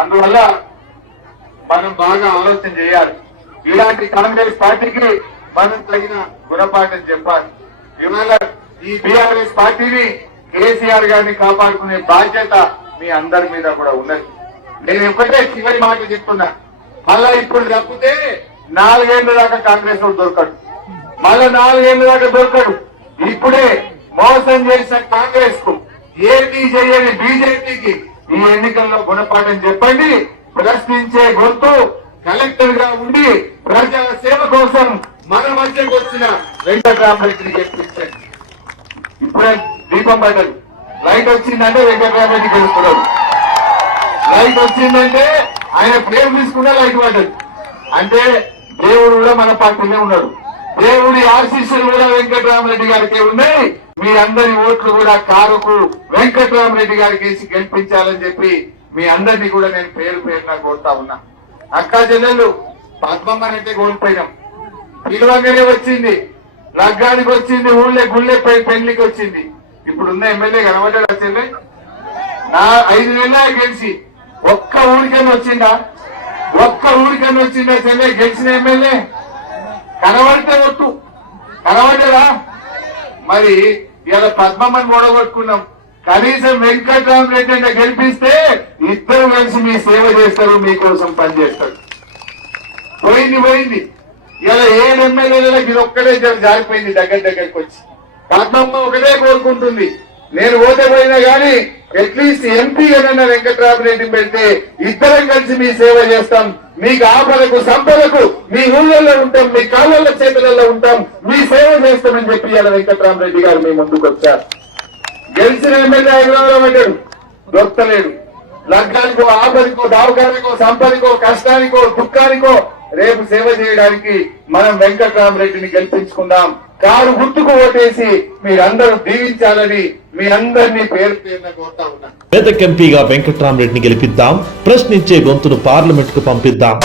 అందువల్ల మనం బాగా ఆలోచన చేయాలి. ఇలాంటి కాంగ్రెస్ పార్టీకి మనం తగిన గుణపాఠం చెప్పాలి. ఇవాళ ఈ బీఆర్ఎస్ పార్టీని కేసీఆర్ గారిని కాపాడుకునే బాధ్యత మీ అందరి మీద కూడా ఉన్నది. నేను ఒకటే చివరి మాట చెప్తున్నా మళ్ళా ఇప్పుడు తప్పితే నాలుగేళ్ళ దాకా కాంగ్రెస్లో దొరకడు. మళ్ళా నాలుగేళ్ళ దాకా దొరకడు. ఇప్పుడే మోసం చేసిన కాంగ్రెస్కు ఏపీ చేయని బీజేపీకి ఈ ఎన్నికల్లో గుణపాఠం చెప్పండి ప్రశ్నించే గొంతు కలెక్టర్గా ఉండి ప్రజల సేవ కోసం మన మధ్యకు వచ్చిన వెంకటరామరెడ్డిని గెలిపించండి. ఇప్పుడే దీపం పడ్డది. లైట్ వచ్చిందంటే వెంకటరామరెడ్డి గెలుపుకోవడం లైట్ వచ్చిందంటే ఆయన ప్రేమ తీసుకున్నా లైట్ పడ్డది. అంటే దేవుడు కూడా మన పార్టీనే ఉన్నాడు. దేవుడి ఆశీస్సులు కూడా వెంకటరామరెడ్డి గారికి ఉన్నాయి. మీ అందరి ఓట్లు కూడా కారుకు వెంకటరామరెడ్డి గారికి వేసి గెలిపించాలని చెప్పి మీ అందరినీ కూడా నేను పేరు పేరున కోరుతా ఉన్నా. అక్కా చెల్లెళ్ళు పద్మమ్మనైతే కోల్పోయినాం. పిలువంగానే వచ్చింది. లగ్గానికి వచ్చింది ఊళ్ళే గుళ్ళే పెళ్ళికి వచ్చింది. ఇప్పుడున్న ఎమ్మెల్యే కనబడ్డాడు చెల్లె? నా ఐదు నెలల గెలిచి. ఒక్క ఊరికని వచ్చిందా? ఒక్క ఊరికని వచ్చిందా చెల్లె? గెలిచిన ఎమ్మెల్యే? కనబడితే ఒట్టు. కనబడ్డదా? మరి ఇలా పద్మమ్మని మూడగొట్టుకున్నాం కనీసం వెంకట్రామరెడ్డి అంటే గెలిపిస్తే ఇద్దరు కలిసి మీ సేవ చేస్తారు మీకోసం పనిచేస్తారు పోయింది పోయింది. ఇలా ఏడు ఎమ్మెల్యేలకు ఇది ఒక్కడే జారిపోయింది దగ్గర దగ్గరకు వచ్చి. పద్మమ్మ ఒకటే కోరుకుంటుంది. నేను ఓటే పోయినా గానీ అట్లీస్ట్ ఎంపీ ఏదన్నా వెంకట్రామరెడ్డి పెడితే ఇద్దరం కలిసి మీ సేవ చేస్తాం. మీకు ఆపదకు సంపదకు మీ ఊళ్ళల్లో ఉంటాం మీ కాళ్ళ చేతులలో ఉంటాం మీ సేవ చేస్తామని చెప్పి ఇలా వెంకట్రామరెడ్డి గారు మీ ముందుకు వచ్చారు. గెలిచిన ఎమ్మెల్యే హైదరాబాద్ పెట్టాడు దొరకలేడు లగ్నానికో ఆపదికో దావకానికో సంపదకో కష్టానికో దుఃఖానికో రేపు సేవ చేయడానికి మనం వెంకటరామరెడ్డిని గెలిపించుకుందాం. కారు గుర్తుకు ఓటేసి మీరందరూ దీవించాలని మీ అందరినీ పేరు పేరున కోరుతా ఉన్నా. మెదక్ ఎంపీగా వెంకట్రామరెడ్డిని గెలిపిద్దాం. ప్రశ్నించే గొంతును పార్లమెంట్కు పంపిద్దాం.